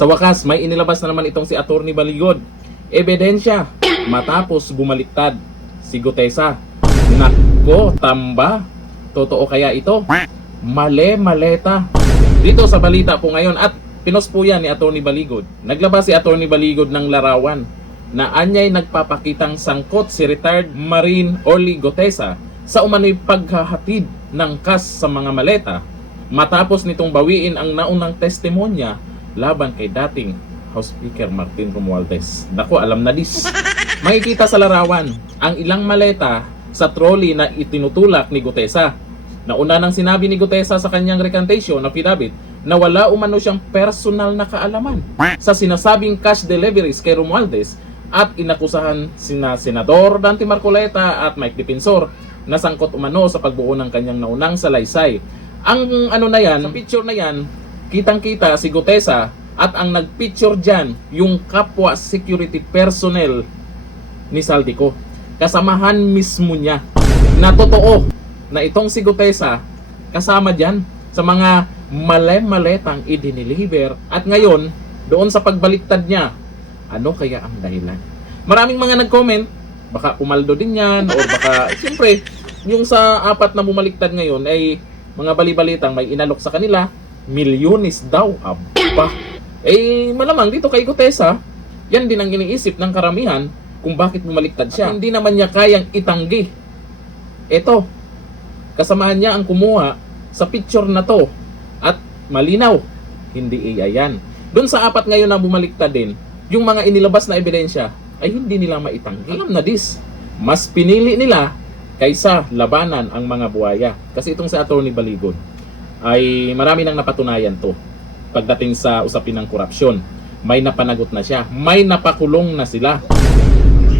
Sa wakas, may inilabas na naman itong si Atty. Baligod. Ebidensya, matapos bumaliktad si Gutesa. Nako, tamba. Totoo kaya ito? Male-maleta. Dito sa balita po ngayon at pinost po yan ni Atty. Baligod. Naglabas si Atty. Baligod ng larawan na anyay nagpapakitang sangkot si retired Marine Orly Gutesa sa umano'y paghahatid ng kas sa mga maleta matapos nitong bawiin ang naunang testimonya laban kay dating House Speaker Martin Romualdez. Naku, alam na dis. Makikita sa larawan ang ilang maleta sa trolley na itinutulak ni Gutesa. Nauna nang sinabi ni Gutesa sa kanyang recantation na affidavit na wala umano siyang personal na kaalaman sa sinasabing cash deliveries kay Romualdez at inakusahan sina Senador Dante Marcoleta at Mike Defensor na sangkot umano sa pagbuo ng kanyang naunang salaysay. Ang ano na yan, sa picture na yan, kitang-kita si Gutesa at ang nagpicture dyan, yung kapwa security personnel ni Saldico. Kasamahan mismo niya na totoo na itong si Gutesa kasama dyan sa mga male-maletang idiniliver at ngayon, doon sa pagbaliktad niya, ano kaya ang dahilan? Maraming mga nag-comment, baka pumaldo din yan o baka, siyempre, yung sa apat na bumaliktad ngayon ay mga bali-balitang may inalok sa kanila, milyones daw, aba. Eh, malamang dito kay Gutesa, yan din ang iniisip ng karamihan kung bakit bumaliktad siya. At hindi naman niya kayang itanggi. Ito, kasamahan niya ang kumuha sa picture na to at malinaw, hindi AI yan. Doon sa apat ngayon na bumaliktad din, yung mga inilabas na ebidensya ay hindi nila maitanggi. Alam na dis, mas pinili nila kaysa labanan ang mga buhaya. Kasi itong si Atty. Baligod ay marami nang napatunayan to pagdating sa usapin ng korupsyon. May napanagot na siya, may napakulong na sila.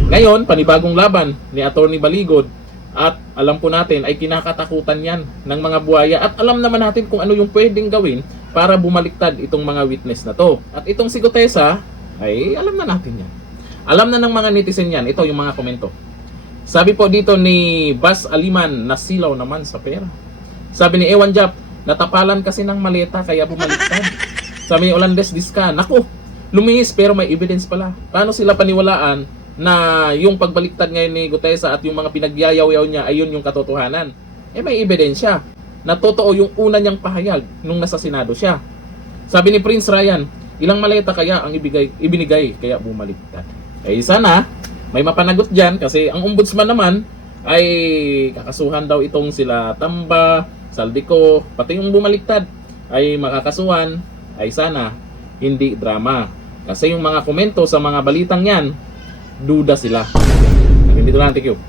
Ngayon, panibagong laban ni Atty. Baligod at alam po natin ay kinakatakutan yan ng mga buhaya at alam naman natin kung ano yung pwedeng gawin para bumaliktad itong mga witness na to. At itong si Gutesa ay alam na natin yan. Alam na ng mga netizen yan. Ito yung mga komento. Sabi po dito ni Bas Aliman, nasilaw naman sa pera. Sabi ni Ewan Jap, natapalan kasi ng maleta kaya bumaliktad. Sabi ni Olandes Diska, naku, lumihis pero may evidence pala. Paano sila paniwalaan na yung pagbaliktad ngayon ni Gutesa at yung mga pinagyayaw-yaw niya ay yun yung katotohanan? Eh may ebidensya na totoo yung una niyang pahayag nung nasa Senado siya. Sabi ni Prince Ryan, ilang maleta kaya ang ibinigay kaya bumaliktad? Eh sana may mapanagot dyan kasi ang ombudsman naman ay kakasuhan daw itong sila Tamba, Saldico, pati yung bumaliktad ay makakasuhan. Ay sana hindi drama. Kasi yung mga komento sa mga balitang yan, duda sila. Hindi lang, thank you.